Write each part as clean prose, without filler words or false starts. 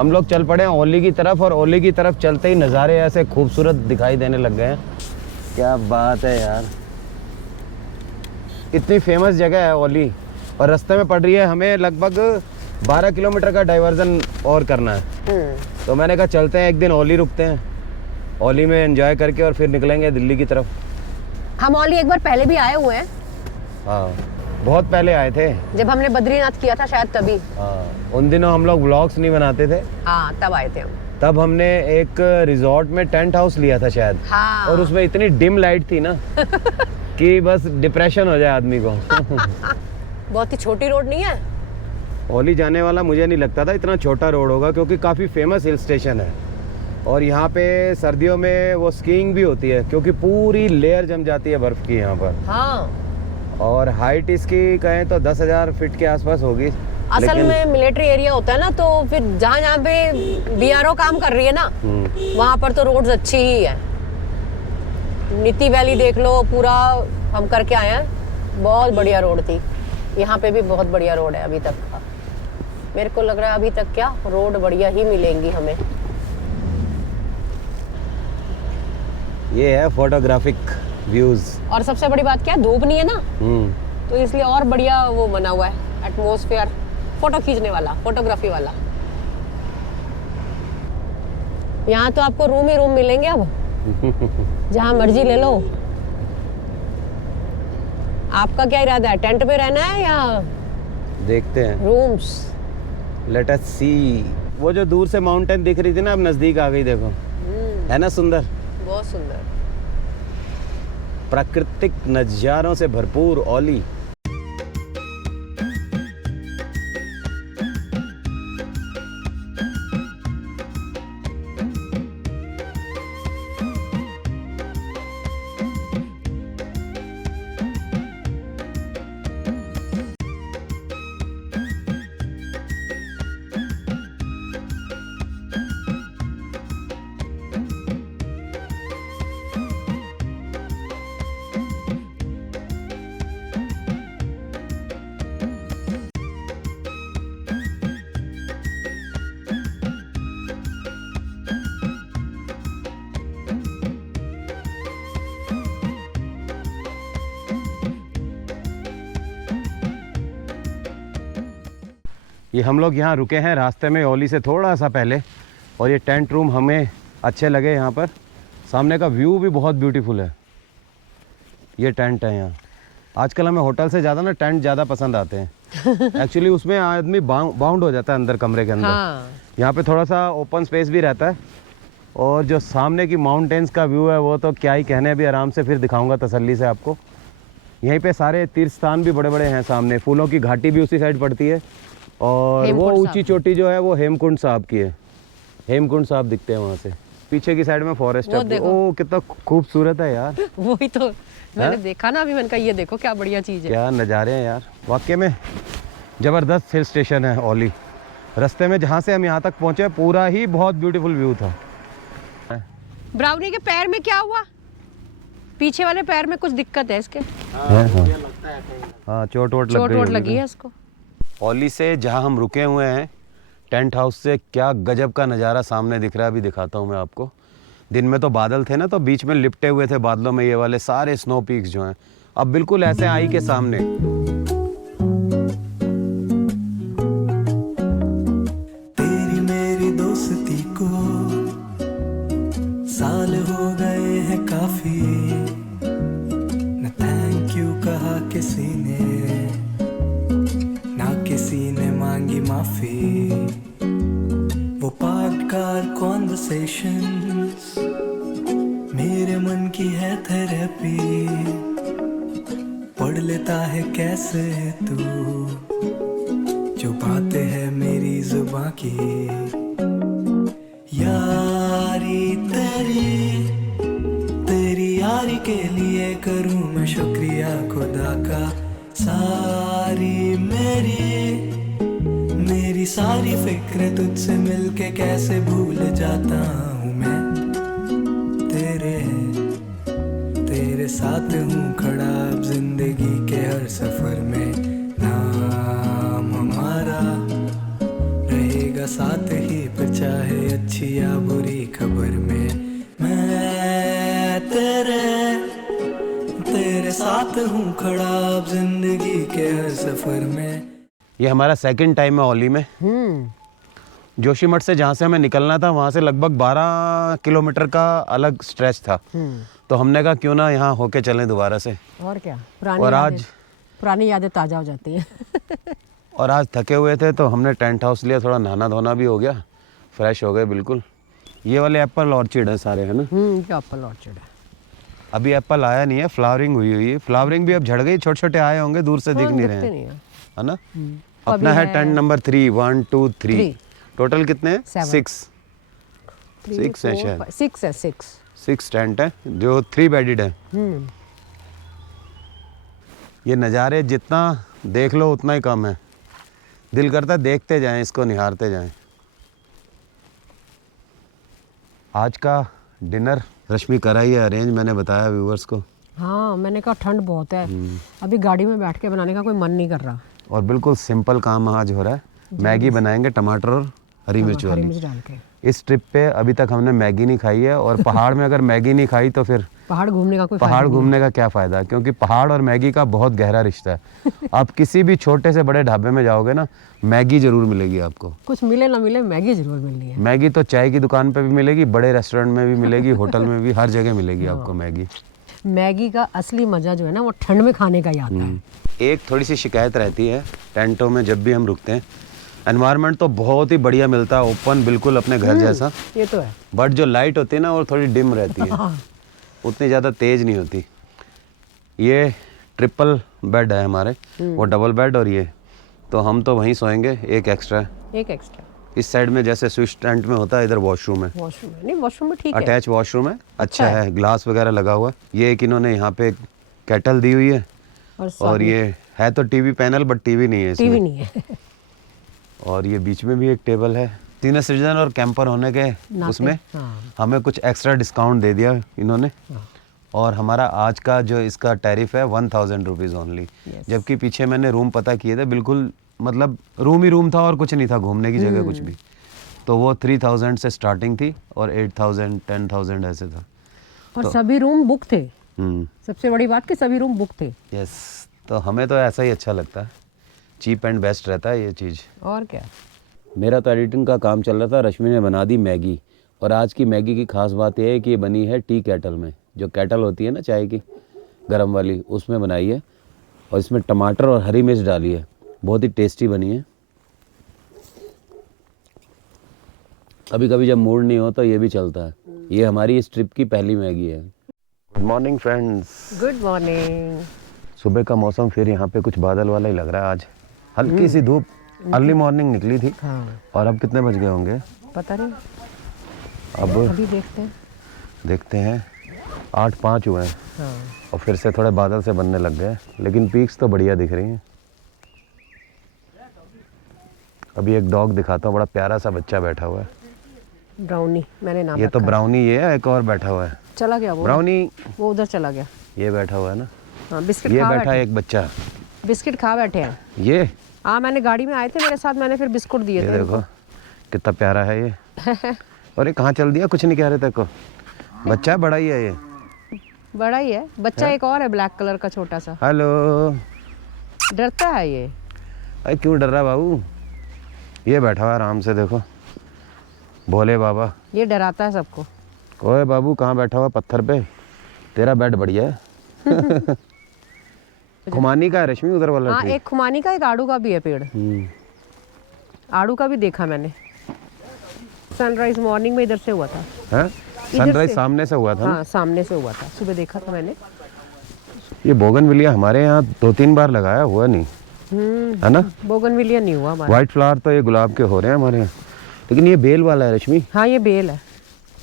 हम लोग चल पड़े हैं ओली की तरफ, और ओली की तरफ चलते ही नज़ारे ऐसे खूबसूरत दिखाई देने लग गए हैं। क्या बात है यार, इतनी फेमस जगह है ओली, और रास्ते में पड़ रही है हमें लगभग 12 किलोमीटर का डाइवर्जन और करना है। तो मैंने कहा चलते हैं, एक दिन ओली रुकते हैं, ओली में एंजॉय करके और फिर निकलेंगे दिल्ली की तरफ। हम ओली एक बार पहले भी आए हुए हैं। हाँ, बहुत पहले आए थे, जब हमने बद्रीनाथ किया था शायद तभी। हाँ, उन दिनों हम लोग व्लॉग्स नहीं बनाते थे। हाँ, तब आए थे हम। तब हमने एक रिजॉर्ट में टेंट हाउस लिया था शायद। हाँ। और उसमें इतनी डिम लाइट थी ना कि बस डिप्रेशन हो जाए आदमी को। बहुत ही छोटी रोड नहीं है। ओली जाने वाला मुझे नहीं लगता था इतना छोटा रोड होगा, क्योंकि काफ़ी फेमस हिल स्टेशन है, और यहाँ पे सर्दियों में वो स्कीइंग भी होती है, क्योंकि पूरी लेयर जम जाती है बर्फ़ की यहाँ पर। हाँ। और हाइट इसकी कहें तो 10,000 फीट के आसपास होगी। असल में मिलिट्री एरिया होता है ना, तो फिर जहाँ पे बीआरओ काम कर रही है ना, वहाँ पर तो रोड्स अच्छी ही है। नीति वैली देख लो, पूरा हम करके आए हैं, बहुत बढ़िया रोड थी। यहाँ पे भी बहुत बढ़िया रोड है अभी तक का। मेरे को लग रहा है अभी तक क्या रोड बढ़िया ही मिलेंगी हमें। ये है फोटोग्राफिक व्यूज। और सबसे बड़ी बात क्या है, धूप नहीं है ना, तो इसलिए और बढ़िया वो बना हुआ है एटमॉस्फेयर, फोटो खींचने वाला, फोटोग्राफी वाला। यहाँ तो आपको रूम ही रूम मिलेंगे अब। जहाँ मर्जी ले लो। आपका क्या इरादा है, टेंट में रहना है या देखते हैं रूम्स? लेट अस सी। वो जो दूर से माउंटेन दिख रही थी ना, अब नजदीक आ गई, देखो। है ना सुंदर, बहुत सुंदर, प्राकृतिक नजारों से भरपूर ओली। ये हम लोग यहाँ रुके हैं रास्ते में ओली से थोड़ा सा पहले, और ये टेंट रूम हमें अच्छे लगे। यहाँ पर सामने का व्यू भी बहुत ब्यूटीफुल है। ये टेंट है यहाँ। आजकल हमें होटल से ज़्यादा ना टेंट ज़्यादा पसंद आते हैं। एक्चुअली उसमें आदमी बाउंड हो जाता है अंदर कमरे के अंदर। हाँ। यहाँ पे थोड़ा सा ओपन स्पेस भी रहता है, और जो सामने की माउंटेन्स का व्यू है वो तो क्या ही कहने, अभी आराम से फिर दिखाऊंगा तसल्ली से आपको। यहीं पे सारे तीर्थ स्थान भी बड़े बड़े हैं सामने। फूलों की घाटी भी उसी साइड पड़ती है, और वो ऊंची चोटी जो है वो हेमकुंड साहब की है। हेमकुंड साहब दिखते हैं वहाँ से। पीछे की साइड में फॉरेस्ट है। ओ कितना खूबसूरत है यार। वही तो मैंने देखा ना अभी, मैंने कहा ये देखो क्या बढ़िया चीज है। क्या नज़ारे हैं यार, वाकई में ज़बरदस्त हिल स्टेशन है ओली। रास्ते में जहाँ से हम यहाँ तक पहुँचे पूरा ही बहुत ब्यूटीफुल व्यू था। ब्राउनी के पैर में क्या हुआ? पीछे वाले पैर में कुछ दिक्कत है इसके। हाँ, चोट वोट लगी है इसको। ओली से जहाँ हम रुके हुए हैं टेंट हाउस से क्या गजब का नज़ारा सामने दिख रहा है, अभी दिखाता हूँ मैं आपको। दिन में तो बादल थे ना, तो बीच में लिपटे हुए थे बादलों में ये वाले सारे स्नो पीक्स जो हैं, अब बिल्कुल ऐसे आई के सामने। तेरी मेरी दोस्ती को साल हो गए हैं काफी, न थैंक यू कहा किसी ने, ना किसी ने मांगी माफी। वो पॉडकास्ट कॉन्वर्सेशंस मेरे मन की है थेरेपी, पढ़ लेता है कैसे तू जो बातें है मेरी जुबां की। यारी तेरी यारी के लिए करूं मैं शुक्रिया खुदा का। सारी मेरी सारी फिक्र तुझसे मिलके कैसे भूल जाता हूँ मैं। तेरे साथ हूँ खड़ा अब जिंदगी के हर सफर में। नाम हमारा रहेगा रहेगा साथ ही, फिर चाहे अच्छी या बुरी खबर में मैं तेरे साथ हूँ खड़ा अब जिंदगी के हर सफर में। ये हमारा सेकंड टाइम है ओली में। जोशीमठ से जहाँ से हमें निकलना था वहाँ से लगभग 12 किलोमीटर का अलग स्ट्रेच था, तो हमने कहा क्यों ना यहाँ होके चलें दोबारा से। और क्या, पुरानी यादें ताज़ा हो जाती हैं। और आज थके हुए थे तो हमने टेंट हाउस लिया, थोड़ा नहाना धोना भी हो गया, फ्रेश हो गए बिल्कुल। ये वाले एप्पल ऑर्चिड है सारे, है ना? ये एप्पल ऑर्चिड है। अभी एप्पल आया नहीं है, फ्लावरिंग हुई है। फ्लावरिंग भी अब झड़ गई, छोटे छोटे आए होंगे, दूर से दिख नहीं रहे हैं, है ना? अपना है टेंट नंबर 3, 1 2 3। टोटल कितने हैं? 6 है शायद। 6 है, 6 टेंट है जो 3 बेडेड है। ये नज़ारे जितना देख लो उतना ही कम है, दिल करता है देखते जाएं, इसको निहारते जाएं। आज का डिनर रश्मि करा ही है अरेंज, मैंने बताया व्यूअर्स को। हाँ, मैंने कहा ठंड बहुत है, अभी गाड़ी में बैठ के बनाने का कोई मन नहीं कर रहा। और बिल्कुल सिंपल काम आज हो रहा है, मैगी बनाएंगे टमाटर और हरी मिर्च वाली। डाल के। इस ट्रिप पे अभी तक हमने मैगी नहीं खाई है, और पहाड़ में अगर मैगी नहीं खाई तो फिर पहाड़ घूमने का पहाड़ घूमने का क्या फ़ायदा, क्योंकि पहाड़ और मैगी का बहुत गहरा रिश्ता है। आप किसी भी छोटे से बड़े ढाबे में जाओगे ना, मैगी ज़रूर मिलेगी आपको। कुछ मिले ना मिले, मैगी ज़रूर मिलनी है। मैगी तो चाय की दुकान पे भी मिलेगी, बड़े रेस्टोरेंट में भी मिलेगी, होटल में भी, हर जगह मिलेगी आपको मैगी। मैगी का असली मज़ा जो है ना वो ठंड में खाने का ही आता है। एक थोड़ी सी शिकायत रहती है टेंटों में जब भी हम रुकते हैं, एनवायरनमेंट तो बहुत ही बढ़िया मिलता है, ओपन बिल्कुल अपने घर जैसा। ये तो है, बट जो लाइट होती है ना वो थोड़ी डिम रहती है, उतनी ज़्यादा तेज़ नहीं होती। ये ट्रिपल बेड है हमारे, वो डबल बेड, और ये तो हम तो वहीं सोएंगे, एक एक्स्ट्रा। इस साइड में जैसे स्विच टेंट में होता है, इधर वॉशरूम है। नहीं, वॉशरूम में ठीक है, अटैच वॉशरूम है, अच्छा है, ग्लास वगैरह लगा हुआ है। ये एक इन्होंने यहाँ पे केटल दी हुई है, और ये है तो टीवी पैनल, बट टीवी नहीं है इसमें। टीवी नहीं है। और ये बीच में भी एक टेबल है। सीनियर सिटीजन और कैंपर होने के उसमें हमें कुछ एक्स्ट्रा डिस्काउंट दे दिया इन्होंने। और हमारा आज का जो इसका टैरिफ है 1000 रुपीज़ ओनली। जबकि पीछे मैंने रूम पता किए थे, बिल्कुल मतलब रूम ही रूम था और कुछ नहीं था, घूमने की जगह कुछ भी। तो वो 3000 से स्टार्टिंग थी और 8000 10,000 ऐसे था। और सभी रूम बुक थे। सबसे बड़ी बात कि सभी रूम बुक थे। यस, तो हमें तो ऐसा ही अच्छा लगता है, चीप एंड बेस्ट रहता है ये चीज़। और क्या। मेरा तो एडिटिंग का काम चल रहा था, रश्मि ने बना दी मैगी। और आज की मैगी की खास बात यह है कि ये बनी है टी केटल में, जो केटल होती है ना चाय की गरम वाली, उसमें बनाई है। और इसमें टमाटर और हरी मिर्च डाली है, बहुत ही टेस्टी बनी है। कभी कभी जब मूड नहीं हो तो ये भी चलता है। ये हमारी इस ट्रिप की पहली मैगी है। Good morning friends. Good morning. सुबह का मौसम फिर यहाँ पे कुछ बादल वाला ही लग रहा है आज, हल्की सी धूप अर्ली मॉर्निंग निकली थी। और अब कितने बज गए होंगे पता नहीं, अब अभी देखते हैं 8-5 हुए हैं। और फिर से थोड़े बादल से बनने लग गए, लेकिन पीक्स तो बढ़िया दिख रही हैं। अभी एक डॉग दिखाता हूँ, बड़ा प्यारा सा बच्चा बैठा हुआ है, ब्राउनी मैंने नाम ये तो ब्राउनी। ये है, एक और बैठा हुआ है, चला गया वो ब्राउनी, वो उधर चला गया। ये बैठा हुआ है ना। हाँ, बिस्किट ये खा बैठा है एक बच्चा, बिस्किट खा बैठे हैं ये। हाँ, मैंने गाड़ी में आए थे मेरे साथ, मैंने फिर बिस्कुट दिए थे। देखो कितना प्यारा है ये। और ये कहाँ चल दिया, कुछ नहीं कह रहे थे को। बच्चा बड़ा ही है ये, बड़ा ही है बच्चा। एक और है ब्लैक कलर का छोटा सा। हेलो। डरता है ये। अरे क्यों डर रहा बाबू, ये बैठा हुआ आराम से, देखो भोले बाबा। ये डराता है सबको। ओए बाबू कहाँ बैठा हुआ पत्थर पे, तेरा बेड बढ़िया है। खुमानी का है रश्मि उधर वाला। हाँ, एक खुमानी का, एक आड़ू का भी है पेड़। आड़ू का भी देखा मैंने, सनराइज मॉर्निंग में इधर से हुआ था। है सनराइज सामने से हुआ था। हाँ, सामने से हुआ था, सुबह देखा था मैंने। ये बोगनविलिया हमारे यहाँ 2-3 बार लगाया, हुआ नहीं, है ना। बोगनविलिया नहीं हुआ हमारा। व्हाइट फ्लावर तो ये गुलाब के हो रहे हैं हमारे यहाँ, लेकिन ये बेल वाला है रश्मि। हाँ, ये बेल है,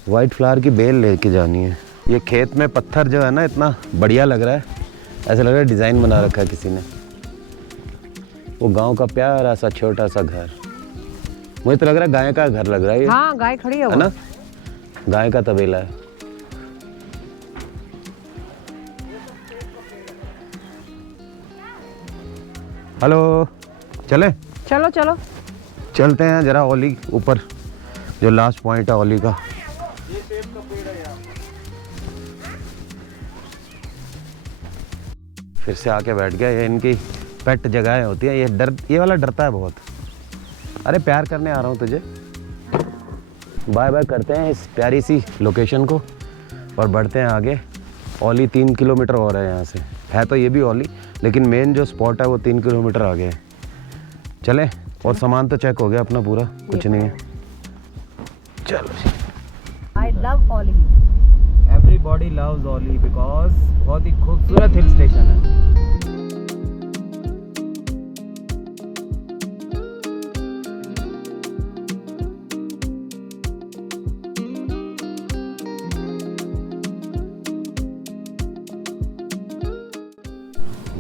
व्हाइट फ्लावर की बेल लेके जानी है। ये खेत में पत्थर जो है ना इतना बढ़िया लग रहा है, ऐसा लग रहा है डिज़ाइन बना रखा है किसी ने। वो गांव का प्यारा सा छोटा सा घर, मुझे तो लग रहा है गाय का घर लग रहा है ये। हाँ, गाय खड़ी है ना, गाय का तबेला है। हेलो, चले चलो चलो चलते हैं जरा ओली ऊपर, जो लास्ट पॉइंट है ओली का। फिर से आके बैठ गया। ये इनकी पेट जगह होती है। ये वाला डरता है बहुत। अरे प्यार करने आ रहा हूँ तुझे। बाय बाय करते हैं इस प्यारी सी लोकेशन को और बढ़ते हैं आगे। ओली 3 किलोमीटर और है यहाँ से। है तो ये भी ओली, लेकिन मेन जो स्पॉट है वो 3 किलोमीटर आगे है। चले। और सामान तो चेक हो गया अपना पूरा, कुछ नहीं है। चलो। I love Auli. Everybody loves Auli because बहुत ही खूबसूरत हिल स्टेशन है।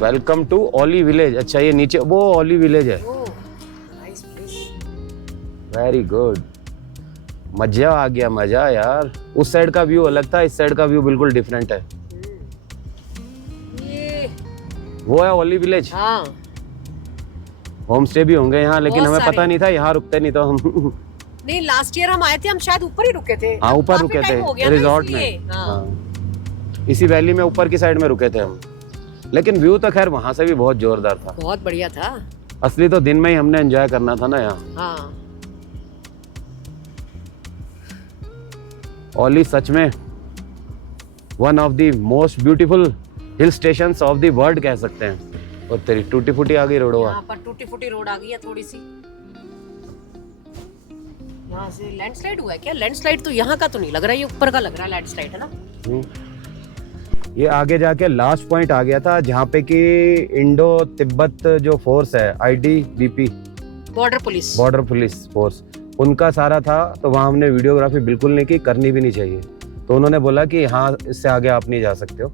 Welcome to Auli village. अच्छा ये नीचे वो ओली विलेज है। Very good. मजा आ गया, मजा यार। उस साइड का व्यू अलग था, इस साइड का व्यू बिल्कुल डिफरेंट है। ये वो है ओली विलेज। हाँ, होम स्टे भी होंगे यहाँ, लेकिन बहुत हमें सारे। पता नहीं था यहाँ रुकते नहीं तो हम। नहीं लास्ट ईयर हम आए थे, हम शायद ऊपर ही रुके थे। हाँ ऊपर काफी रुके टाइम हो थे गया ना रिजॉर्ट इसलिए। में। हाँ। हाँ। इसी वैली में ऊपर की साइड में रुके थे हम, लेकिन व्यू तो खैर वहां से भी बहुत जोरदार था। बहुत बढ़िया था। असली तो दिन में ही हमने एंजॉय करना था ना यहाँ। हाँ। ओली सच में one of the most beautiful hill stations of the world कह सकते हैं। और तेरी टूटी फूटी आ गई रोडवा। यहाँ पर टूटी फूटी रोड आ गई है थोड़ी सी। यहाँ से लैंडस्लाइड हुआ है क्या? लैंडस्लाइड तो यहाँ का तो नहीं लग रहा है, ये ऊपर का लग रहा है लैंडस्लाइड, है ना? ये आगे जाके लास्ट पॉइंट आ गया था जहाँ पे कि इंडो तिब्बत जो फोर्स है ITBP, बॉर्डर पुलिस फोर्स, उनका सारा था। तो वहाँ हमने वीडियोग्राफी बिल्कुल नहीं की, करनी भी नहीं चाहिए। तो उन्होंने बोला कि हाँ इससे आगे आप नहीं जा सकते हो।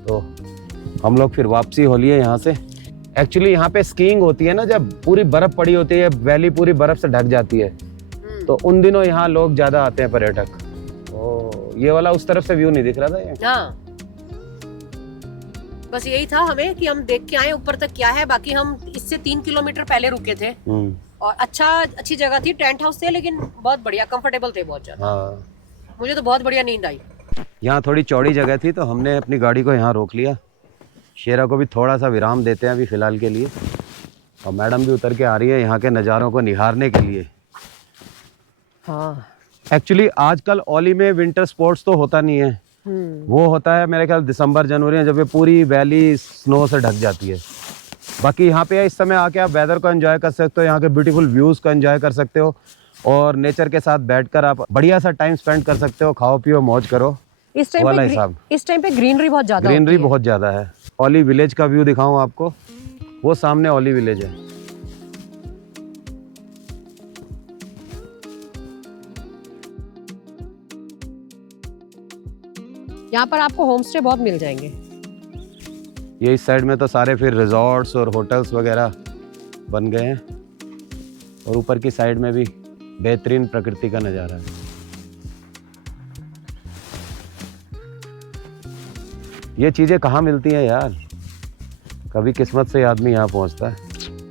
तो हम लोग फिर वापसी हो लिए यहाँ से। एक्चुअली यहाँ पे स्कीइंग होती है ना, जब पूरी बर्फ पड़ी होती है, वैली पूरी बर्फ से ढक जाती है, तो उन दिनों यहाँ लोग ज्यादा आते हैं पर्यटक। तो ये वाला उस तरफ से व्यू नहीं दिख रहा था ये। हाँ, बस यही था हमें कि हम देख के आए ऊपर तक क्या है। बाकी हम इससे 3 किलोमीटर पहले रुके थे और अच्छी जगह थी, टेंट हाउस थे, लेकिन बहुत बढ़िया कंफर्टेबल थे बहुत ज्यादा। हाँ। मुझे तो बहुत बढ़िया नींद आई। यहाँ थोड़ी चौड़ी जगह थी तो हमने अपनी गाड़ी को यहाँ रोक लिया। शेरा को भी थोड़ा सा विराम देते हैं अभी फिलहाल के लिए। और मैडम भी उतर के आ रही है यहाँ के नज़ारों को निहारने के लिए। हाँ। एक्चुअली आजकल ओली में विंटर स्पोर्ट्स तो होता नहीं है। वो होता है मेरे ख्याल दिसंबर जनवरी में, जब ये पूरी वैली स्नो से ढक जाती है। बाकी यहाँ पे इस समय आके आप वेदर को एंजॉय कर सकते हो, यहाँ के ब्यूटीफुल व्यूज़ को एंजॉय कर सकते हो और नेचर के साथ बैठकर आप बढ़िया सा टाइम स्पेंड कर सकते हो। खाओ पियो मौज करो। इस टाइम पे ग्रीनरी बहुत ज्यादा ग्रीनरी बहुत ज़्यादा है। ओली विलेज का व्यू दिखाऊं आपको, वो सामने ओली विलेज है। यहाँ पर आपको होम स्टे बहुत मिल जाएंगे। ये इस साइड में तो सारे फिर रिजॉर्ट्स और होटल्स वगैरह बन गए हैं और ऊपर की साइड में भी बेहतरीन प्रकृति का नज़ारा है। ये चीज़ें कहाँ मिलती हैं यार, कभी किस्मत से आदमी यहाँ पहुँचता है।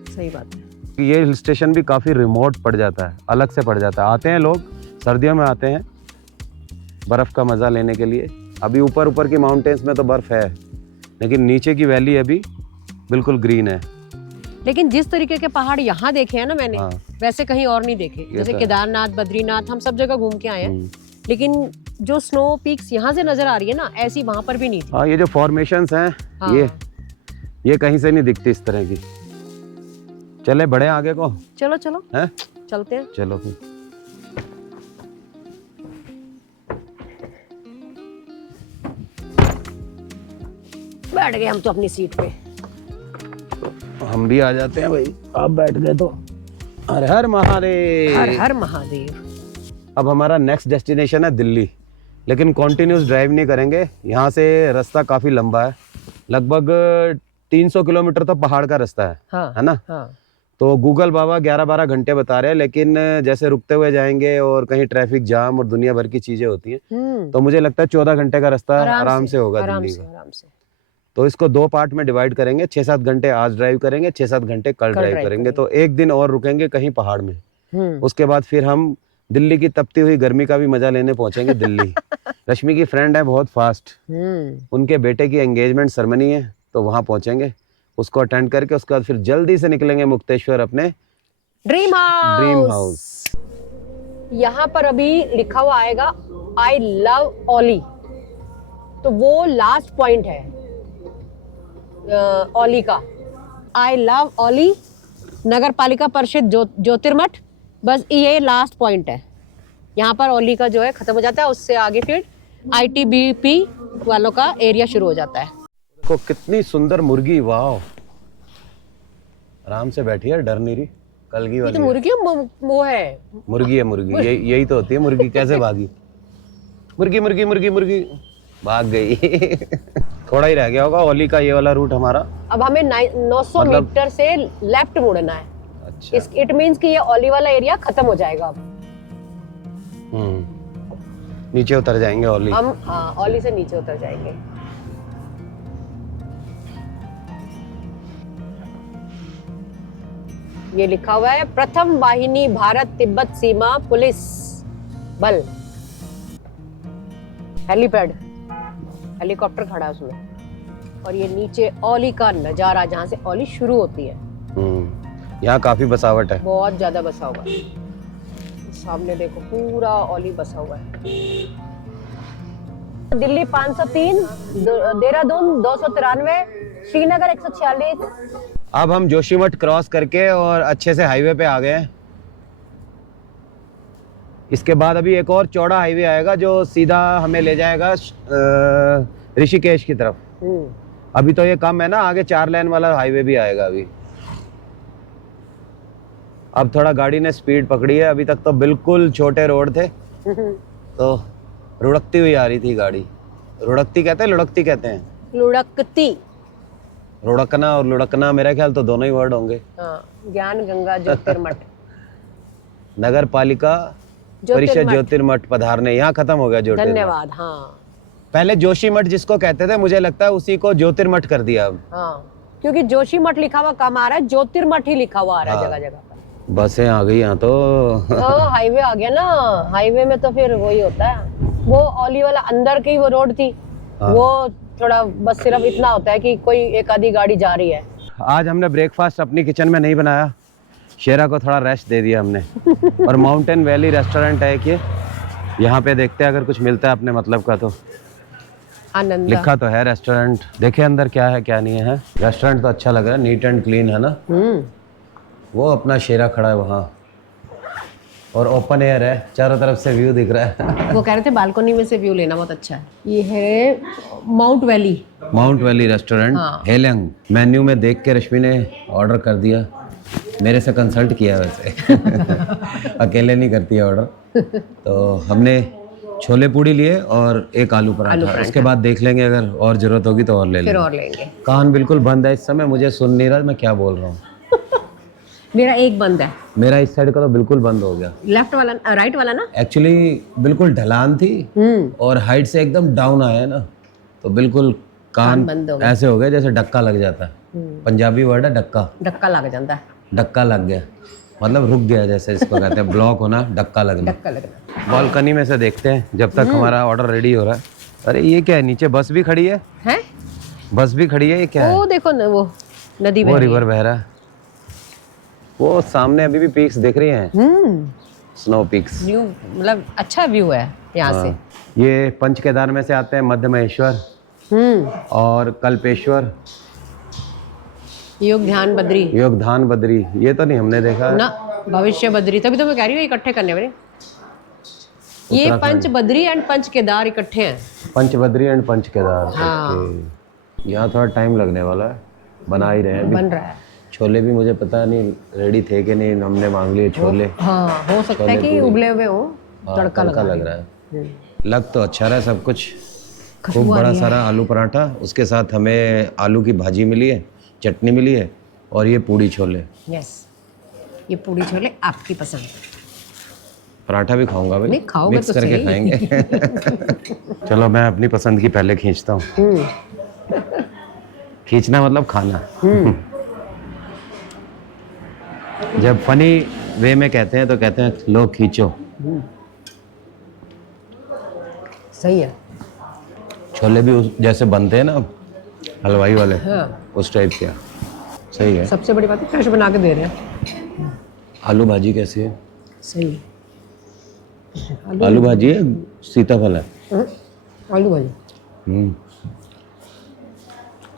सही बात है। ये हिल स्टेशन भी काफ़ी रिमोट पड़ जाता है, अलग से पड़ जाता है। आते हैं लोग, सर्दियों में आते हैं बर्फ़ का मज़ा लेने के लिए। अभी ऊपर की माउंटेन्स में तो बर्फ़ है, लेकिन नीचे की वैली अभी बिल्कुल ग्रीन है। लेकिन जिस तरीके के पहाड़ यहाँ देखे हैं ना मैंने, हाँ। वैसे कहीं और नहीं देखे। जैसे तो है। केदारनाथ, बद्रीनाथ, हम सब जगह घूम के आए हैं, लेकिन जो स्नो पीक्स यहाँ से नजर आ रही है ना, ऐसी वहां पर भी नहीं थी। हाँ, ये जो फॉर्मेशंस हैं, हाँ। ये कहीं से नहीं दिखती इस तरह की। चले बढ़े आगे को। चलो चलो हैं? चलते हैं। चलो फिर। बैठ गए हम तो अपनी सीट पे। हम भी आ जाते हैं भाई, आप बैठ गए तो। हर हर महादेव। हर हर महादेव। अब हमारा नेक्स्ट डेस्टिनेशन है दिल्ली, लेकिन कॉन्टिन्यूस ड्राइव नहीं करेंगे। यहाँ से रास्ता काफ़ी लंबा है, लगभग 300 किलोमीटर तो पहाड़ का रास्ता है। हाँ, है ना? हाँ। तो गूगल बाबा 11-12 घंटे बता रहे हैं, लेकिन जैसे रुकते हुए जाएंगे और कहीं ट्रैफिक जाम और दुनिया भर की चीज़ें होती हैं, तो मुझे लगता है 14 घंटे का रास्ता आराम से होगा दिल्ली का। आराम से। तो इसको 2 पार्ट में डिवाइड करेंगे। 6-7 घंटे आज ड्राइव करेंगे, 6-7 घंटे कल ड्राइव ड्राइव करेंगे। तो एक दिन और रुकेंगे कहीं पहाड़ में। उसके बाद फिर हम दिल्ली की तपती हुई गर्मी का भी मजा लेने पहुंचेंगे दिल्ली। रश्मि की फ्रेंड है बहुत फास्ट, उनके बेटे की एंगेजमेंट सेरेमनी है, तो वहां पहुंचेंगे, उसको अटेंड करके उसके बाद फिर जल्दी से निकलेंगे मुक्तेश्वर अपने ड्रीम हाउस। यहाँ पर अभी लिखा हुआ आएगा आई लव ओली, तो वो लास्ट पॉइंट है ओली का। आई लव ओली, नगर पालिका परिषद ज्योतिर्मठ, बस ये लास्ट पॉइंट है। यहाँ पर ओली का जो है खत्म हो जाता है, उससे आगे फिर ITBP वालों का एरिया शुरू हो जाता है। देखो कितनी सुंदर मुर्गी, वाह, आराम से बैठी है, डर नहीं रही। कलगी ये वाली तो मुर्गी वो है, मुर्गी है, मुर्गी यही तो होती है मुर्गी। कैसे भागी? मुर्गी मुर्गी मुर्गी मुर्गी भाग गई। थोड़ा ही रह गया होगा ओली का ये वाला रूट हमारा। अब हमें 900 मीटर से लेफ्ट मुड़ना है। अच्छा। इट मींस कि ये ओली वाला एरिया खत्म हो जाएगा अब। नीचे उतर जाएंगे ओली। हम ओली से नीचे उतर जाएंगे। ये लिखा हुआ है प्रथम वाहिनी भारत तिब्बत सीमा पुलिस बल। हेलीपैड, हेलीकॉप्टर खड़ा है उसमें, और ये नीचे ओली का नजारा जहाँ से ओली शुरू होती है। यहाँ काफी बसावट है, बहुत ज्यादा बसा हुआ है। सामने देखो पूरा ओली बसा हुआ है। दिल्ली 503, देहरादून 293, श्रीनगर 146। अब हम जोशीमठ क्रॉस करके और अच्छे से हाईवे पे आ गए हैं। इसके बाद अभी एक और चौड़ा हाईवे आएगा जो सीधा हमें ले जाएगा ऋषिकेश की तरफ। अभी तो ये कम है ना, आगे 4 लेन वाला हाईवे भी आएगा अभी। अब थोड़ा गाड़ी ने स्पीड पकड़ी है, अभी तक तो बिल्कुल छोटे रोड थे, तो रुड़कती हुई आ रही थी गाड़ी। रुड़कती कहते हैं, लुढ़कती कहते हैं? लुढ़कती। रुड़कना और लुढ़कना मेरा ख्याल तो दोनों ही वर्ड होंगे। ज्ञान गंगा ज्योतिर्मठ। नगर पालिका परिषद ज्योतिर्मठ पधारने, यहाँ खत्म हो गया ज्योतिर्मठ। धन्यवाद। हाँ, पहले जोशीमठ जिसको कहते थे, मुझे लगता है उसी को ज्योतिर्मठ कर दिया अब। हाँ, क्योंकि जोशीमठ लिखा हुआ कम आ रहा है, ज्योतिर्मठ ही लिखा हुआ आ रहा है जगह जगह पर। बसें आ गई यहाँ तो। हाईवे आ गया ना, हाईवे में तो फिर वही होता है। वो ओली वाला अंदर की वो रोड थी, वो थोड़ा बस सिर्फ इतना होता है कि कोई एक आधी गाड़ी जा रही है। आज हमने ब्रेकफास्ट अपनी किचन में नहीं बनाया, शेरा को थोड़ा रेस्ट दे दिया हमने। और माउंटेन वैली रेस्टोरेंट है कि यहाँ पे देखते हैं अगर कुछ मिलता है अपने मतलब का। तो आनंद लिखा तो है रेस्टोरेंट, देखे अंदर क्या है क्या नहीं है। रेस्टोरेंट तो अच्छा लग रहा है, नीट एंड क्लीन है ना। वो अपना शेरा खड़ा है वहाँ, और ओपन एयर है, चारों तरफ से व्यू दिख रहा है। वो कह रहे थे बालकनी में से व्यू लेना बहुत अच्छा है। ये है mount valley restaurant. Helang menu में देख के रश्मि ने ऑर्डर कर दिया, मेरे से कंसल्ट किया वैसे। अकेले नहीं करती है ऑर्डर। तो हमने छोले पूड़ी लिए और एक आलू पराठा। उसके बाद देख लेंगे, अगर और जरूरत होगी तो और ले लेंगे। कान बिल्कुल बंद है इस समय, मुझे सुन नहीं रहा मैं क्या बोल रहा हूँ। मेरा एक बंद है, मेरा इस साइड का तो बिल्कुल बंद हो गया। लेफ्ट वाला, राइट वाला ना। एक्चुअली बिल्कुल ढलान थी और हाइट से एकदम डाउन आया ना, तो बिल्कुल कान बंद हो गया। ऐसे हो गए जैसे डक्का लग जाता है। पंजाबी वर्ड है डक्का। डक्का लग जाता है। डक्का लग गया मतलब रुक गया, जैसे इसको कहते हैं ब्लॉक होना, डक्का लगना। बालकनी में से देखते हैं जब तक हमारा ऑर्डर रेडी हो रहा है। अरे ये क्या है, नीचे बस भी खड़ी है? बस भी खड़ी है, ये क्या है? वो देखो ना, वो नदी वो रिवर बह रहा है। वो सामने अभी भी पीक्स दिख रही हैं, स्नो पीक्स। व्यू मतलब अच्छा व्यू है यहाँ से। ये पंच केदार में से आते हैं मध्य महेश्वर और कल्पेश्वर, योगध्यान बद्री। ये तो नहीं हमने देखा ना, भविष्य बद्री। तभी तो मैं कह रही हूँ इकट्ठे करने वाले। ये पंच बद्री एंड पंच केदार इकट्ठे हैं। पंच बद्री एंड पंच केदार। हाँ। यहाँ थोड़ा टाइम लगने वाला है, बना ही रहे हैं। बन रहा है। छोले भी मुझे पता नहीं रेडी थे कि नहीं, हमने मांग लिए छोले। हाँ, हो सकता है कि उबले हुए हो, तड़का लग रहा है। लग तो अच्छा रहा है सब कुछ। खूब बड़ा सारा आलू पराठा, उसके साथ हमें आलू की भाजी मिली है, चटनी मिली है, और ये पूड़ी छोले। यस, ये पूड़ी छोले आपकी पसंद। पराठा भी खाऊंगा भाई, नहीं खाओगे मिक्स तो करके सही। खाएंगे। चलो मैं अपनी पसंद की पहले खींचता हूँ। खींचना मतलब खाना। जब फनी वे में कहते हैं तो कहते हैं लो खींचो। सही है। छोले भी उस जैसे बनते हैं ना हलवाई वाले, हाँ। उस टाइप के। सही है। सबसे बड़ी बात है फ्रेश बना के दे रहे हैं। आलू भाजी कैसी है? सही है। आलू भाजी है, सीताफल है? आलू भाजी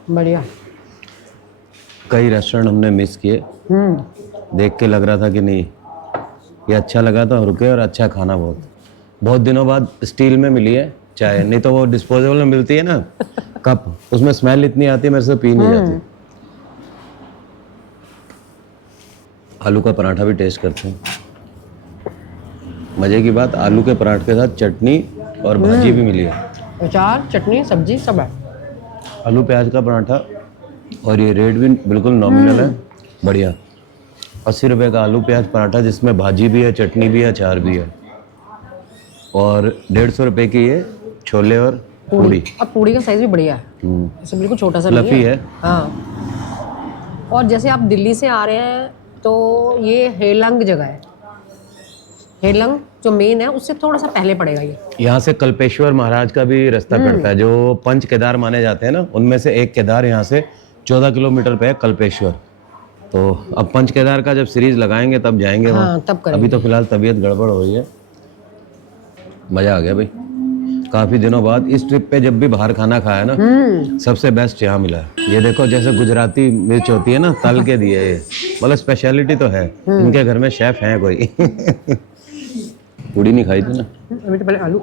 बढ़िया। कई रेस्टोरेंट हमने मिस किए, देख के लग रहा था कि नहीं ये अच्छा लगा तो रुके, और अच्छा खाना बहुत दिनों बाद स्टील में मिली है चाय, नहीं तो वो डिस्पोजेबल में मिलती है ना कप, उसमें स्मेल इतनी आती है मेरे से पी नहीं जाती। आलू का पराठा भी टेस्ट करते हैं। मजे की बात, आलू के पराठे के साथ चटनी और भाजी भी मिली है, अचार चटनी सब्जी सब है। आलू प्याज का पराठा, और ये रेट भी बिल्कुल नॉमिनल है, बढ़िया। 80 रुपये का आलू प्याज पराठा जिसमें भाजी भी है, चटनी भी है, अचार भी है, और 150 रुपये की ये छोले और पूड़ी। अब पूड़ी का साइज भी बढ़िया है, ऐसे बिल्कुल छोटा सा फ्लफी है। हाँ। और जैसे आप दिल्ली से आ रहे हैं तो ये हेलंग जगह है। हेलंग जो मेन है उससे थोड़ा सा पहले पड़ेगा ये। यहाँ से कल्पेश्वर महाराज का भी रास्ता पड़ता है, जो 5 केदार माने जाते हैं ना, उनमें से एक केदार यहाँ से 14 किलोमीटर पे है, कल्पेश्वर। तो अब 5 केदार का जब सीरीज लगाएंगे तब जाएंगे वहाँ, तब करेंगे। अभी तो फिलहाल तबीयत गड़बड़ हो रही है। मजा आ गया भाई, काफी दिनों बाद इस ट्रिप पे जब भी बाहर खाना खाया ना, सबसे बेस्ट यहाँ मिला है। ये देखो जैसे गुजराती मिर्च होती है ना, तल के दिए, ये मतलब स्पेशलिटी तो है, इनके घर में शेफ हैं कोई। पूड़ी नहीं खाई थी ना अभी तो, पहले आलू।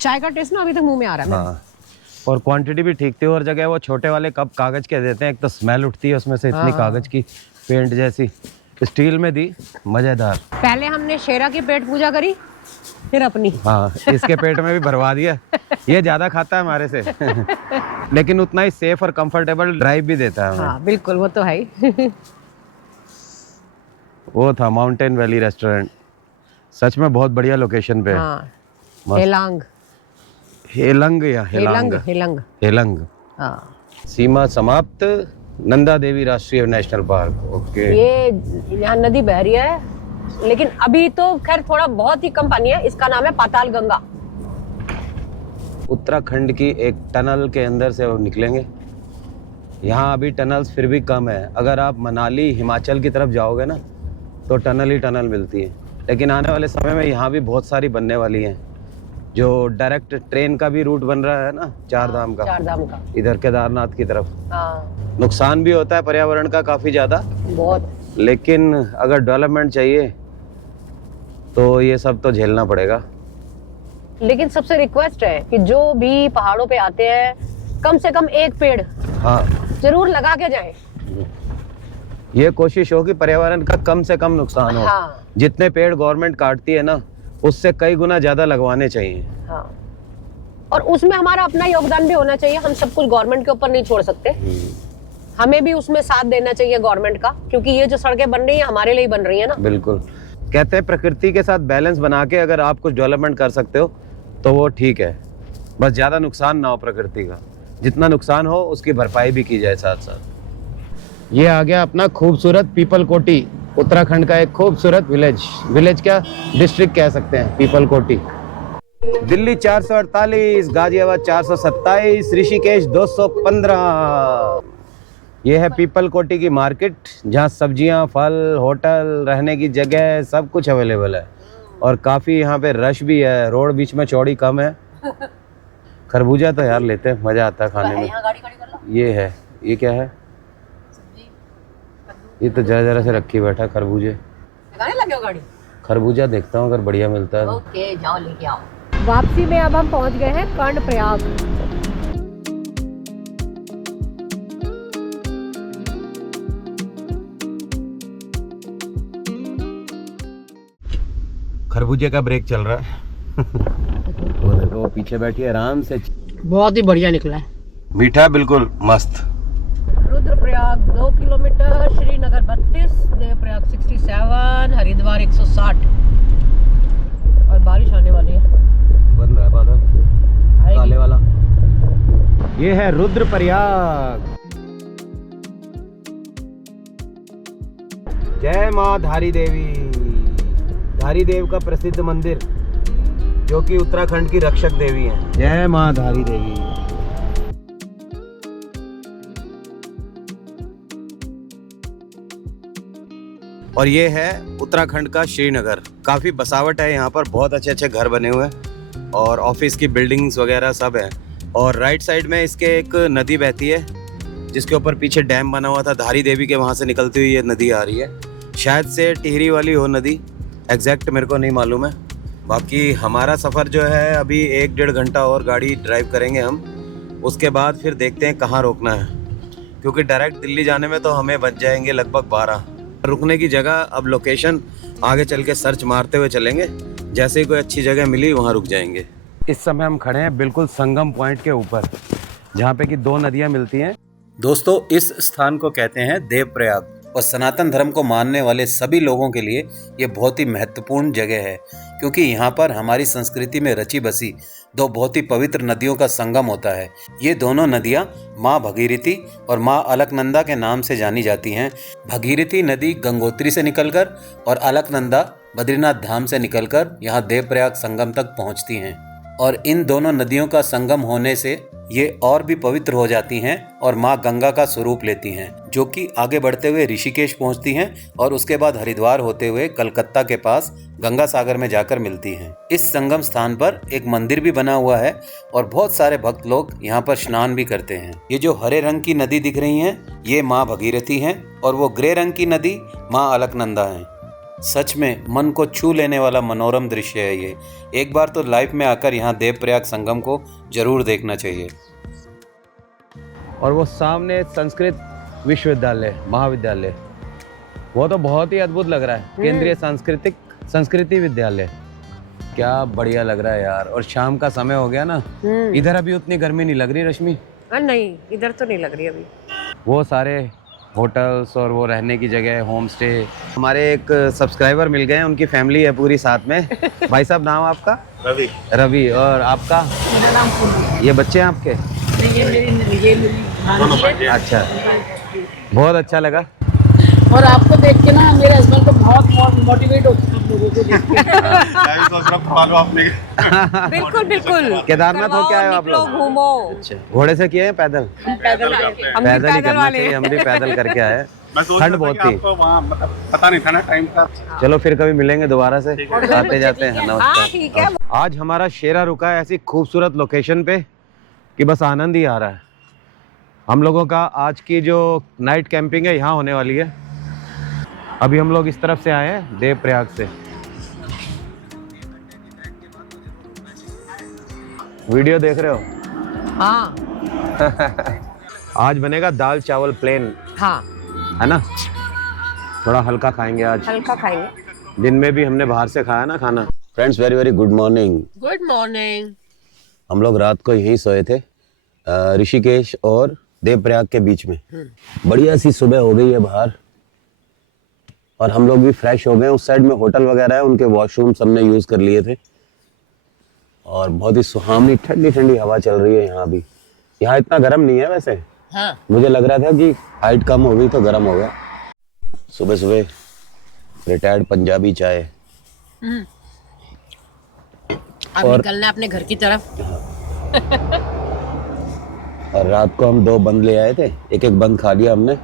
चाय का टेस्ट ना अभी तक मुंह में आ रहा है। हाँ, और क्वांटिटी भी ठीक थी, और जगह वो छोटे वाले कप कागज के देते हैं, एक तो स्मेल उठती है उसमें से इतनी कागज की, पेंट जैसी। स्टील में दी, मजेदार। पहले हमने शेरा की पेट पूजा करी, फिर अपनी। हाँ, इसके पेट में भी भरवा दिया। ये ज्यादा खाता है हमारे से, लेकिन उतना ही सेफ और कंफर्टेबल ड्राइव भी देता है हमें। हाँ बिल्कुल, वो तो है ही। वो था माउंटेन वैली रेस्टोरेंट, सच में बहुत बढ़िया लोकेशन पे। हाँ। हेलांग, हेलंग या हेलंग, हेलंग, हेलंग। हाँ। सीमा समाप्त, नंदा देवी राष्ट्रीय नेशनल पार्क। ओके। ये यहाँ नदी बह रही है, लेकिन अभी तो खैर थोड़ा बहुत ही कम पानी है। इसका नाम है पाताल गंगा। उत्तराखंड की एक टनल के अंदर से वो निकलेंगे। यहाँ अभी टनल्स फिर भी कम है, अगर आप मनाली हिमाचल की तरफ जाओगे ना तो टनल ही टनल मिलती है, लेकिन आने वाले समय में यहाँ भी बहुत सारी बनने वाली हैं। जो डायरेक्ट ट्रेन का भी रूट बन रहा है ना, चार धाम का, इधर केदारनाथ की तरफ। हाँ। नुकसान भी होता है पर्यावरण का काफी ज्यादा, बहुत, लेकिन अगर डेवलपमेंट चाहिए तो ये सब तो झेलना पड़ेगा। लेकिन सबसे रिक्वेस्ट है कि जो भी पहाड़ों पे आते हैं कम से कम एक पेड़ हाँ जरूर लगा के जाएं। ये कोशिश हो कि पर्यावरण का कम से कम नुकसान हो। हाँ। जितने पेड़ गवर्नमेंट काटती है ना, उससे कई गुना ज्यादा लगवाने चाहिए। हाँ। और उसमें हमारा अपना योगदान भी होना चाहिए, हम सब कुछ गवर्नमेंट के ऊपर नहीं छोड़ सकते। हमें भी उसमें साथ देना चाहिए गवर्नमेंट का, क्योंकि ये जो सड़कें बन रही हैं हमारे लिए बन रही है ना। बिल्कुल, कहते हैं प्रकृति के साथ बैलेंस बना के अगर आप कुछ डेवलपमेंट कर सकते हो तो वो ठीक है, बस ज्यादा नुकसान ना हो प्रकृति का। जितना नुकसान हो उसकी भरपाई भी की जाए साथ साथ। ये आ गया अपना खूबसूरत पीपल कोटी, उत्तराखंड का एक खूबसूरत विलेज क्या डिस्ट्रिक्ट कह सकते हैं, पीपल कोटी। दिल्ली 448, गाजियाबाद 427, ऋषिकेश 215। ये है पीपल कोटी की मार्केट, जहाँ सब्जियाँ, फल, होटल, रहने की जगह सब कुछ अवेलेबल है, और काफ़ी यहाँ पे रश भी है। रोड बीच में चौड़ी कम है। खरबूजा तो यार लेते हैं, मज़ा आता है खाने में। ये है, ये क्या है? ये तो जरा जरा से रखी बैठा खरबूजे। लगे हो गाड़ी? खरबूजा देखता हूँ अगर बढ़िया मिलता है। ओके, जाओ लेके आओ। वापसी में अब हम पहुँच गए हैं कर्णप्रयाग। खरबूजे का ब्रेक चल रहा है। वो देखो पीछे बैठी है आराम से। बहुत ही बढ़िया निकला है, मीठा बिल्कुल मस्त। रुद्रप्रयाग 2 किलोमीटर, श्रीनगर 32, देवप्रयाग 67, हरिद्वार 160। और बारिश आने वाली है। बन रहा है बादल काले वाला। ये है रुद्रप्रयाग। जय माँ धारी देवी। धारी देव का प्रसिद्ध मंदिर जो कि उत्तराखंड की रक्षक देवी है। जय माँ धारी देवी। और ये है उत्तराखंड का श्रीनगर। काफ़ी बसावट है यहाँ पर, बहुत अच्छे अच्छे घर बने हुए हैं और ऑफिस की बिल्डिंग्स वगैरह सब है। और राइट साइड में इसके एक नदी बहती है जिसके ऊपर पीछे डैम बना हुआ था धारी देवी के, वहाँ से निकलती हुई ये नदी आ रही है। शायद से टिहरी वाली हो नदी, एग्जैक्ट मेरे को नहीं मालूम है। बाकी हमारा सफ़र जो है अभी 1-1.5 घंटा और गाड़ी ड्राइव करेंगे हम, उसके बाद फिर देखते हैं कहाँ रोकना है, क्योंकि डायरेक्ट दिल्ली जाने में तो हमें बच जाएंगे लगभग 12। रुकने की जगह अब लोकेशन आगे चल के सर्च मारते हुए चलेंगे, जैसे ही कोई अच्छी जगह मिली वहाँ रुक जाएंगे। इस समय हम खड़े हैं बिल्कुल संगम पॉइंट के ऊपर, जहाँ पे कि 2 नदियाँ मिलती हैं। दोस्तों, इस स्थान को कहते हैं देवप्रयाग और सनातन धर्म को मानने वाले सभी लोगों के लिए ये बहुत ही महत्वपूर्ण जगह है, क्योंकि यहाँ पर हमारी संस्कृति में रची बसी 2 बहुत ही पवित्र नदियों का संगम होता है। ये दोनों नदियाँ माँ भगीरथी और माँ अलकनंदा के नाम से जानी जाती हैं। भगीरथी नदी गंगोत्री से निकलकर और अलकनंदा बद्रीनाथ धाम से निकलकर यहाँ देवप्रयाग संगम तक पहुँचती हैं। और इन दोनों नदियों का संगम होने से ये और भी पवित्र हो जाती हैं और माँ गंगा का स्वरूप लेती हैं, जो कि आगे बढ़ते हुए ऋषिकेश पहुँचती हैं और उसके बाद हरिद्वार होते हुए कलकत्ता के पास गंगा सागर में जाकर मिलती हैं। इस संगम स्थान पर एक मंदिर भी बना हुआ है और बहुत सारे भक्त लोग यहाँ पर स्नान भी करते हैं। ये जो हरे रंग की नदी दिख रही हैं, ये माँ भगीरथी हैं और वो ग्रे रंग की नदी माँ अलकनंदा हैं। सच में मन को छू लेने वाला मनोरम दृश्य है ये। एक बार तो लाइफ में आकर यहाँ देवप्रयाग संगम को जरूर देखना चाहिए। और वो सामने संस्कृत विश्वविद्यालय महाविद्यालय, वो तो बहुत ही अद्भुत लग रहा है। केंद्रीय संस्कृति विद्यालय, क्या बढ़िया लग रहा है यार। और शाम का समय हो गया ना, इधर अभी उतनी गर्मी नहीं लग रही रश्मि? नहीं, इधर तो नहीं लग रही अभी। वो सारे होटल्स और वो रहने की जगह, होम स्टे। हमारे एक सब्सक्राइबर मिल गए हैं, उनकी फैमिली है पूरी साथ में। भाई साहब, नाम आपका? रवि। रवि। और आपका? मेरा नाम पूर्वी। ये बच्चे हैं आपके? ये मेरी अच्छा, बहुत अच्छा लगा। और आपको देख के ना मेरे हस्बैंड को बहुत मोटिवेट होता है आप लोगों को देख के। बिल्कुल बिल्कुल। केदारनाथ हो क्या है आप लोग? घूमो। अच्छा, घोड़े से किए हैं पैदल? पैदल पैदल ही करना चाहिए, हम भी पैदल करके आए। ठंड बहुत थी, पता नहीं था ना टाइम का। चलो फिर कभी मिलेंगे दोबारा से, आते जाते हैं। हाँ ठीक है। आज हमारा शेरा रुका है ऐसी खूबसूरत लोकेशन पे कि बस आनंद ही आ रहा है। हम लोगों का आज की जो नाइट कैंपिंग है यहाँ होने वाली है। अभी हम लोग इस तरफ से आए हैं देवप्रयाग से। वीडियो देख रहे हो? हाँ। आज बनेगा दाल चावल प्लेन, हाँ है ना? थोड़ा हल्का खाएंगे आज, हल्का खाएंगे। दिन में भी हमने बाहर से खाया ना खाना। Friends, very very good morning. Good morning. हम लोग रात को यहीं सोए थे, ऋषिकेश और देवप्रयाग के बीच में। बढ़िया सी सुबह हो गई है बाहर और हम लोग भी फ्रेश हो गए। उस साइड में होटल वगैरह है, उनके वॉशरूम हमने यूज कर लिए थे और बहुत ही सुहावनी ठंडी ठंडी हवा चल रही है यहाँ भी। यहाँ इतना गर्म नहीं है वैसे। हाँ। मुझे लग रहा था कि हाइट कम हो गई तो गर्म हो गया। सुबह सुबह रिटायर्ड पंजाबी चाय। अब निकलना है अपने घर की तरफ। और रात को हम 2 बंद ले आए थे, एक एक बंद खा लिया हमने।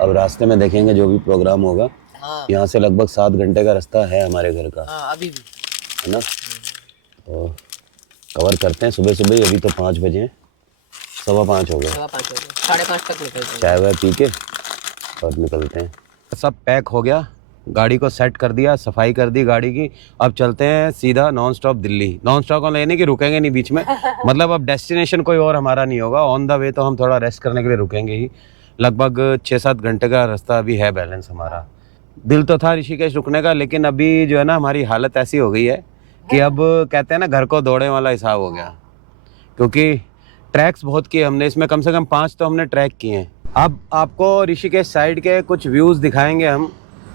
अब रास्ते में देखेंगे जो भी प्रोग्राम होगा। हाँ। यहाँ से लगभग 7 घंटे का रास्ता है हमारे घर का। हाँ, अभी भी है ना? तो कवर करते हैं सुबह सुबह ही। अभी तो 5 बजे हैं, 5:15 हो गए। 5:30 तक निकलते हैं। चाय वाय पी के और निकलते हैं। सब पैक हो गया, गाड़ी को सेट कर दिया, सफाई कर दी गाड़ी की। अब चलते हैं सीधा non stop Delhi. Non stop को लेने की रुकेंगे नहीं बीच में। मतलब अब डेस्टिनेशन कोई और हमारा नहीं होगा। ऑन द वे तो हम थोड़ा रेस्ट करने के लिए रुकेंगे ही। लगभग 6-7 घंटे का रास्ता अभी है बैलेंस हमारा। दिल तो था ऋषिकेश रुकने का, लेकिन अभी जो है ना हमारी हालत ऐसी हो गई है कि अब कहते हैं ना घर को दौड़े वाला हिसाब हो गया, क्योंकि ट्रैक्स बहुत किए हमने। इसमें कम से कम 5 तो हमने ट्रैक किए हैं। अब आपको ऋषिकेश साइड के कुछ व्यूज़ दिखाएंगे हम।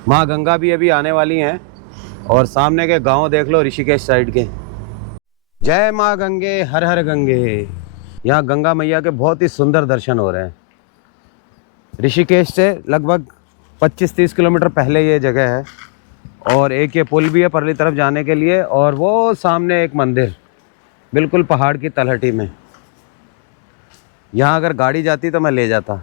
माँ गंगा भी अभी आने वाली हैं और सामने के गांव देख लो ऋषिकेश साइड के। जय माँ गंगे, हर हर गंगे। यहाँ गंगा मैया के बहुत ही सुंदर दर्शन हो रहे हैं। ऋषिकेश से लगभग 25-30 किलोमीटर पहले ये जगह है और एक ये पुल भी है परली तरफ जाने के लिए, और वो सामने एक मंदिर बिल्कुल पहाड़ की तलहटी में। यहाँ अगर गाड़ी जाती तो मैं ले जाता।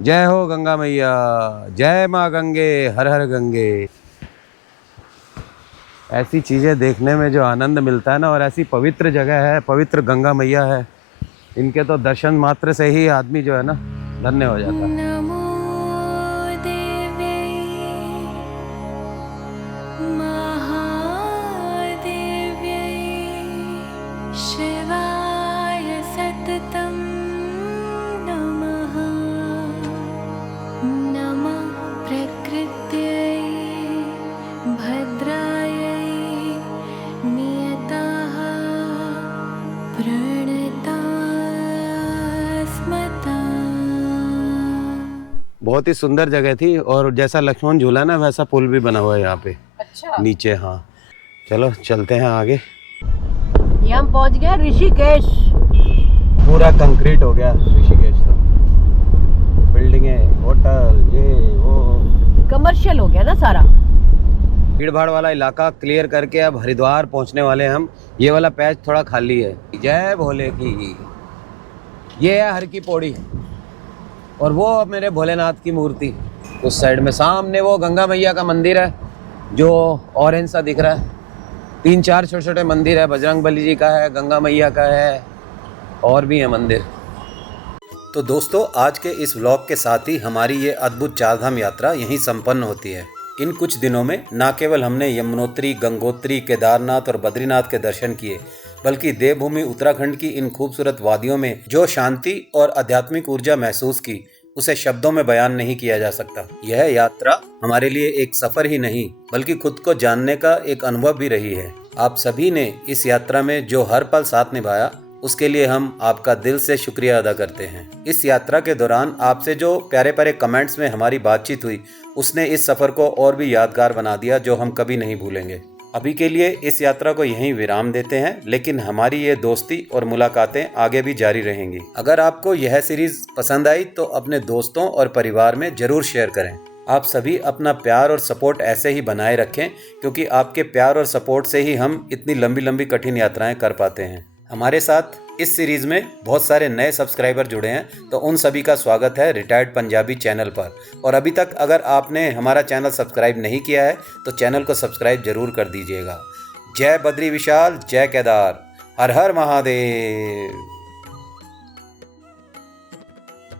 जय हो गंगा मैया, जय माँ गंगे, हर हर गंगे। ऐसी चीज़ें देखने में जो आनंद मिलता है ना, और ऐसी पवित्र जगह है, पवित्र गंगा मैया है, इनके तो दर्शन मात्र से ही आदमी जो है ना धन्य हो जाता है। नमो देव्यै महादेव्यै शिवाय सततं नमः। नमः प्रकृत्यै भद्रायै नियताः प्रणतास्मता। बहुत ही सुंदर जगह थी, और जैसा लक्ष्मण झूला ना वैसा पुल भी बना हुआ है यहाँ पे। अच्छा, नीचे। हाँ चलो चलते हैं आगे। ये हम पहुंच गए ऋषिकेश। पूरा कंक्रीट हो गया ऋषिकेश तो, बिल्डिंगें, होटल, ये वो, कमर्शियल हो गया ना सारा। भीड़ भाड़ वाला इलाका क्लियर करके अब हरिद्वार पहुंचने वाले हैं हम। ये वाला पैच थोड़ा खाली है। जय भोले की। ये है हर की पौड़ी, और वो अब मेरे भोलेनाथ की मूर्ति उस साइड में। सामने वो गंगा मैया का मंदिर है जो ऑरेंज सा दिख रहा है। 3-4 छोटे छोटे मंदिर है, बजरंग बली जी का है, गंगा मैया का है, और भी है मंदिर। तो दोस्तों, आज के इस व्लॉग के साथ ही हमारी ये अद्भुत चारधाम यात्रा यहीं संपन्न होती है। इन कुछ दिनों में न केवल हमने यमुनोत्री, गंगोत्री, केदारनाथ और बद्रीनाथ के दर्शन किए, बल्कि देवभूमि उत्तराखंड की इन खूबसूरत वादियों में जो शांति और आध्यात्मिक ऊर्जा महसूस की, उसे शब्दों में बयान नहीं किया जा सकता। यह यात्रा हमारे लिए एक सफर ही नहीं, बल्कि खुद को जानने का एक अनुभव भी रही है। आप सभी ने इस यात्रा में जो हर पल साथ निभाया, उसके लिए हम आपका दिल से शुक्रिया अदा करते हैं। इस यात्रा के दौरान आपसे जो प्यारे प्यारे कमेंट्स में हमारी बातचीत हुई, उसने इस सफ़र को और भी यादगार बना दिया, जो हम कभी नहीं भूलेंगे। अभी के लिए इस यात्रा को यहीं विराम देते हैं, लेकिन हमारी ये दोस्ती और मुलाकातें आगे भी जारी रहेंगी। अगर आपको यह सीरीज पसंद आई तो अपने दोस्तों और परिवार में जरूर शेयर करें। आप सभी अपना प्यार और सपोर्ट ऐसे ही बनाए रखें, क्योंकि आपके प्यार और सपोर्ट से ही हम इतनी लंबी लंबी कठिन यात्राएं कर पाते हैं। हमारे साथ इस सीरीज़ में बहुत सारे नए सब्सक्राइबर जुड़े हैं, तो उन सभी का स्वागत है रिटायर्ड पंजाबी चैनल पर। और अभी तक अगर आपने हमारा चैनल सब्सक्राइब नहीं किया है तो चैनल को सब्सक्राइब जरूर कर दीजिएगा। जय बद्री विशाल, जय केदार, हर हर महादेव।